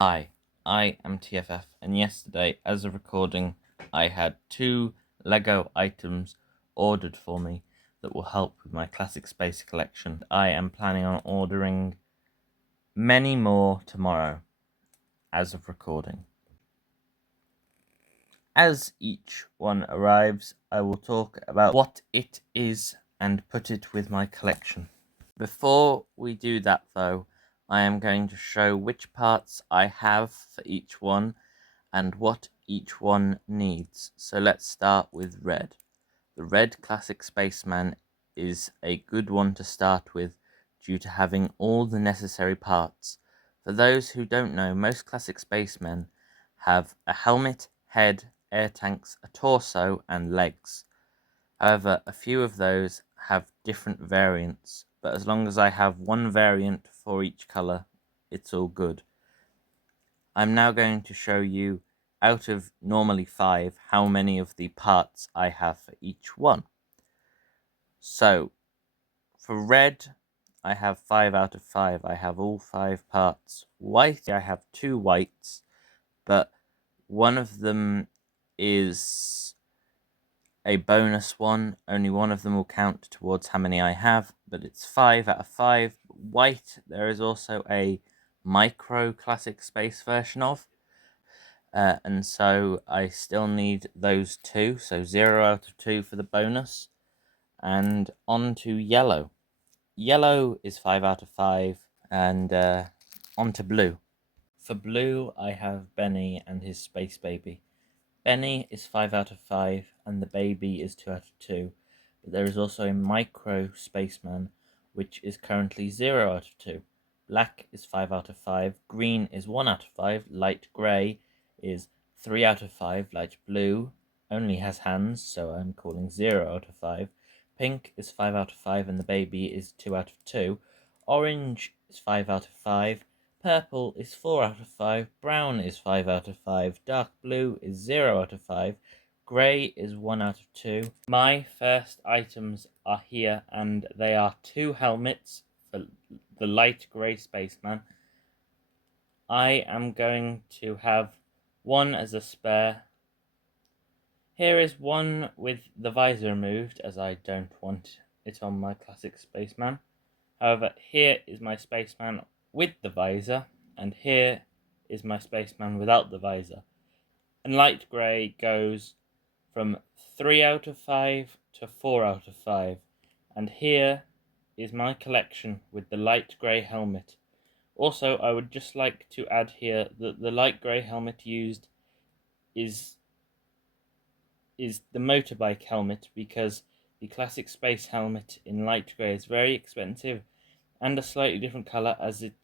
Hi, I am TFF, and yesterday, as a recording, I had 2 LEGO items ordered for me that will help with my Classic Space collection. I am planning on ordering many more tomorrow, as of recording. As each one arrives, I will talk about what it is and put it with my collection. Before we do that, though, I am going to show which parts I have for each one and what each one needs. So let's start with red. The red Classic Spaceman is a good one to start with due to having all the necessary parts. For those who don't know, most Classic Spacemen have a helmet, head, air tanks, a torso, and legs. However, a few of those have different variants, but as long as I have one variant for each colour, it's all good. I'm now going to show you, out of normally 5, how many of the parts I have for each one. So, for red, I have 5 out of 5. I have all 5 parts. White, I have 2 whites, but one of them is a bonus one. Only one of them will count towards how many I have, but it's 5 out of 5. White, there is also a micro Classic Space version of. And so I still need those 2, so 0 out of 2 for the bonus. And on to yellow. Yellow is 5 out of 5, and on to blue. For blue, I have Benny and his space baby. Benny is 5 out of 5, and the baby is 2 out of 2. But there is also a micro spaceman, which is currently 0 out of 2. Black is 5 out of 5, green is 1 out of 5, light grey is 3 out of 5, light blue only has hands, so I'm calling 0 out of 5. Pink is 5 out of 5, and the baby is 2 out of 2. Orange is 5 out of 5. Purple is 4 out of 5, brown is 5 out of 5, dark blue is 0 out of 5, grey is 1 out of 2. My first items are here, and they are 2 helmets for the light grey spaceman. I am going to have one as a spare. Here is one with the visor removed, as I don't want it on my Classic Spaceman. However, here is my spaceman with the visor, and here is my spaceman without the visor. And light grey goes from 3 out of 5 to 4 out of 5. And here is my collection with the light grey helmet. Also, I would just like to add here that the light grey helmet used is the motorbike helmet, because the Classic Space helmet in light grey is very expensive and a slightly different colour, as it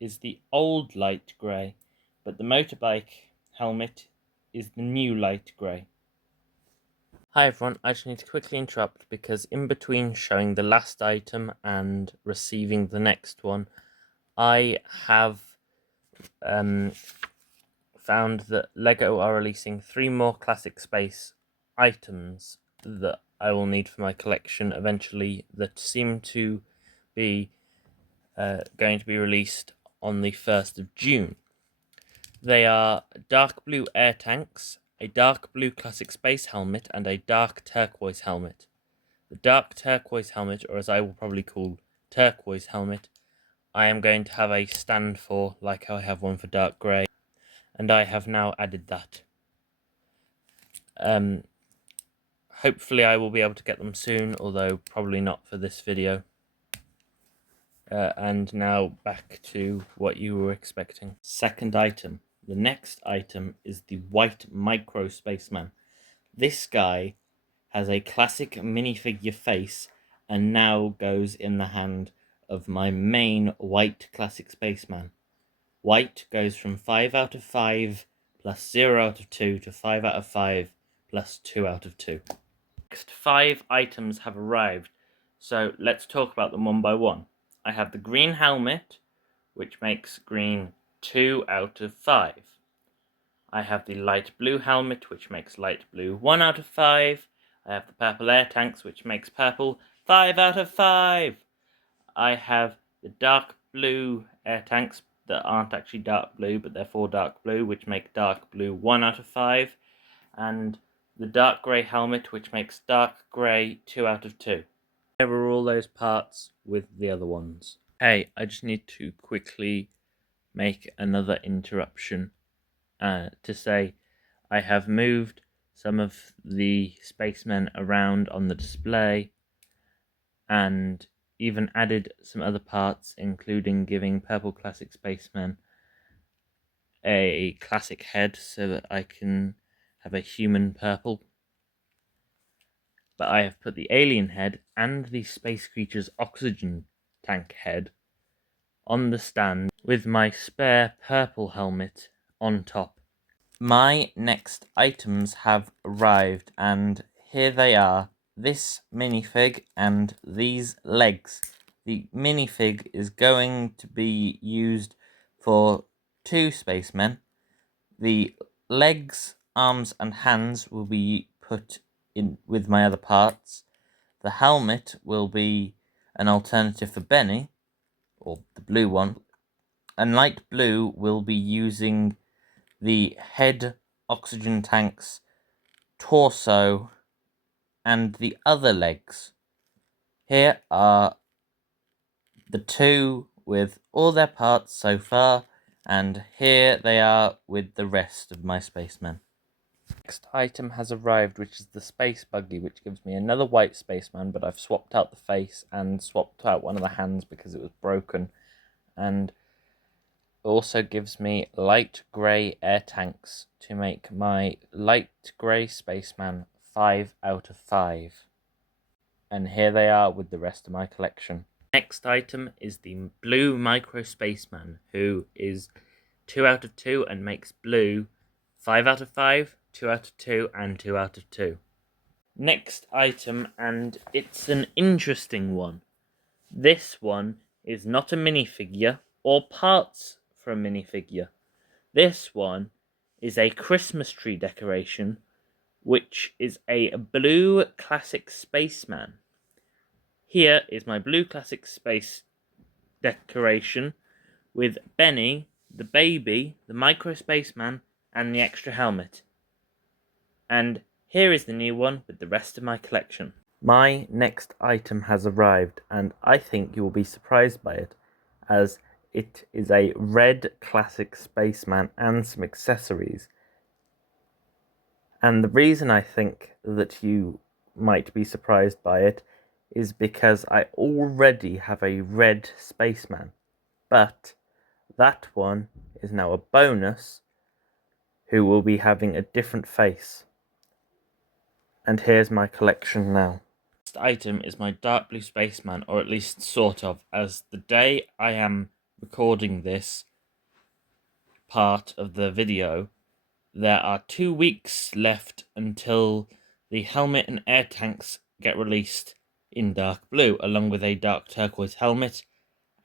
is the old light grey, but the motorbike helmet is the new light grey. Hi everyone, I just need to quickly interrupt because in between showing the last item and receiving the next one, I have found that LEGO are releasing 3 more Classic Space items that I will need for my collection eventually, that seem to be going to be released on the 1st of June. They are dark blue air tanks, a dark blue Classic Space helmet, and a dark turquoise helmet. The dark turquoise helmet, or as I will probably call turquoise helmet, I am going to have a stand for, like how I have one for dark grey, and I have now added that. Hopefully I will be able to get them soon, although probably not for this video. And now back to what you were expecting. Second item. The next item is the white micro spaceman. This guy has a classic minifigure face and now goes in the hand of my main white Classic Spaceman. White goes from 5 out of 5 plus 0 out of 2 to 5 out of 5 plus 2 out of 2. Next 5 items have arrived, so let's talk about them one by one. I have the green helmet, which makes green 2 out of 5. I have the light blue helmet, which makes light blue 1 out of 5. I have the purple air tanks, which makes purple 5 out of 5. I have the dark blue air tanks, that aren't actually dark blue, but they're 4 dark blue, which make dark blue 1 out of 5, and the dark grey helmet, which makes dark grey 2 out of 2. There are all those parts with the other ones. Hey, I just need to quickly make another interruption to say I have moved some of the spacemen around on the display and even added some other parts, including giving Purple Classic Spaceman a classic head so that I can have a human purple. But I have put the alien head and the space creature's oxygen tank head on the stand with my spare purple helmet on top. My next items have arrived, and here they are. This minifig and these legs. The minifig is going to be used for 2 spacemen. The legs, arms, and hands will be put in with my other parts. The helmet will be an alternative for Benny, or the blue one. And light blue will be using the head, oxygen tanks, torso, and the other legs. Here are the 2 with all their parts so far, and here they are with the rest of my spacemen. Next item has arrived, which is the space buggy, which gives me another white spaceman, but I've swapped out the face and swapped out one of the hands because it was broken, and also gives me light grey air tanks to make my light grey spaceman 5 out of 5. And here they are with the rest of my collection. Next item is the blue micro spaceman, who is 2 out of 2 and makes blue 5 out of 5, 2 out of 2, and 2 out of 2. Next item, and it's an interesting one. This one is not a minifigure or parts for a minifigure. This one is a Christmas tree decoration, which is a blue classic spaceman. Here is my blue classic space decoration with Benny, the baby, the micro spaceman, and the extra helmet. And here is the new one with the rest of my collection. My next item has arrived, and I think you will be surprised by it, as it is a red classic spaceman and some accessories. And the reason I think that you might be surprised by it is because I already have a red spaceman, but that one is now a bonus who will be having a different face. And here's my collection now. Next item is my dark blue spaceman, or at least sort of, as the day I am recording this part of the video, there are 2 weeks left until the helmet and air tanks get released in dark blue, along with a dark turquoise helmet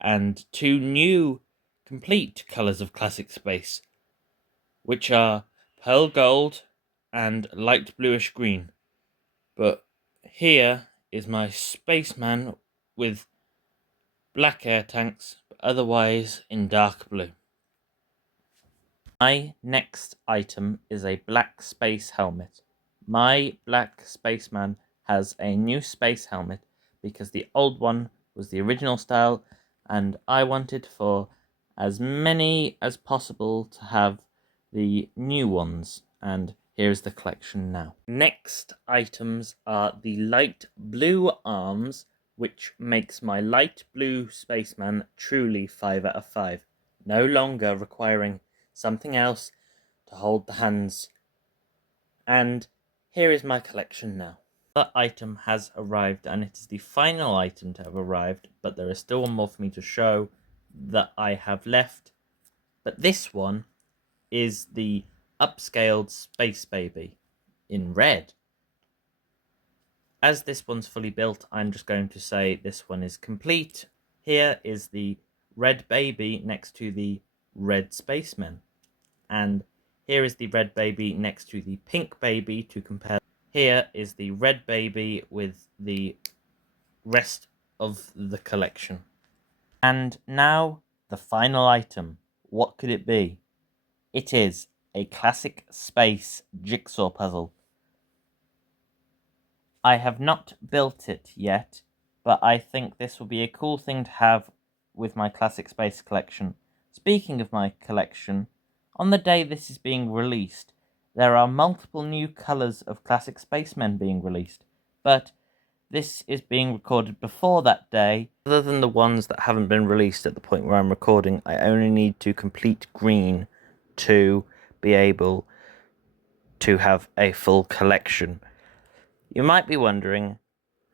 and 2 new complete colours of classic space, which are pearl gold and light bluish green. But here is my spaceman with black air tanks, but otherwise in dark blue. My next item is a black space helmet. My black spaceman has a new space helmet because the old one was the original style, and I wanted for as many as possible to have the new ones, and here's the collection now. Next items are the light blue arms, which makes my light blue spaceman truly 5 out of 5, no longer requiring something else to hold the hands. And here is my collection now. The item has arrived, and it is the final item to have arrived, but there is still one more for me to show that I have left. But this one is the upscaled Space Baby in red. As this one's fully built, I'm just going to say this one is complete. Here is the red baby next to the red spaceman. And here is the red baby next to the pink baby to compare. Here is the red baby with the rest of the collection. And now the final item. what could it be? It is a classic space jigsaw puzzle. I have not built it yet, but I think this will be a cool thing to have with my classic space collection. Speaking of my collection, on the day this is being released, there are multiple new colours of classic spacemen being released, but this is being recorded before that day. Other than the ones that haven't been released at the point where I'm recording, I only need to complete green to be able to have a full collection. You might be wondering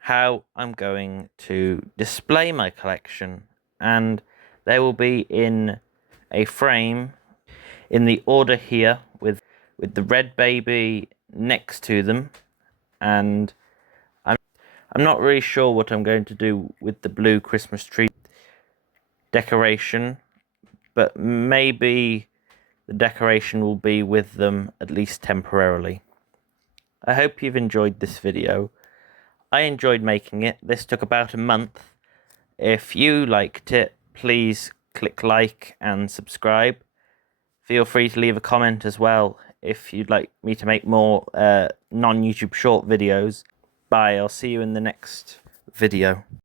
how I'm going to display my collection, and they will be in a frame in the order here with the red baby next to them, and I'm not really sure what I'm going to do with the blue Christmas tree decoration, but maybe the decoration will be with them at least temporarily. I hope you've enjoyed this video. I enjoyed making it. This took about a month. If you liked it, please click like and subscribe. Feel free to leave a comment as well if you'd like me to make more non-YouTube short videos. Bye, I'll see you in the next video.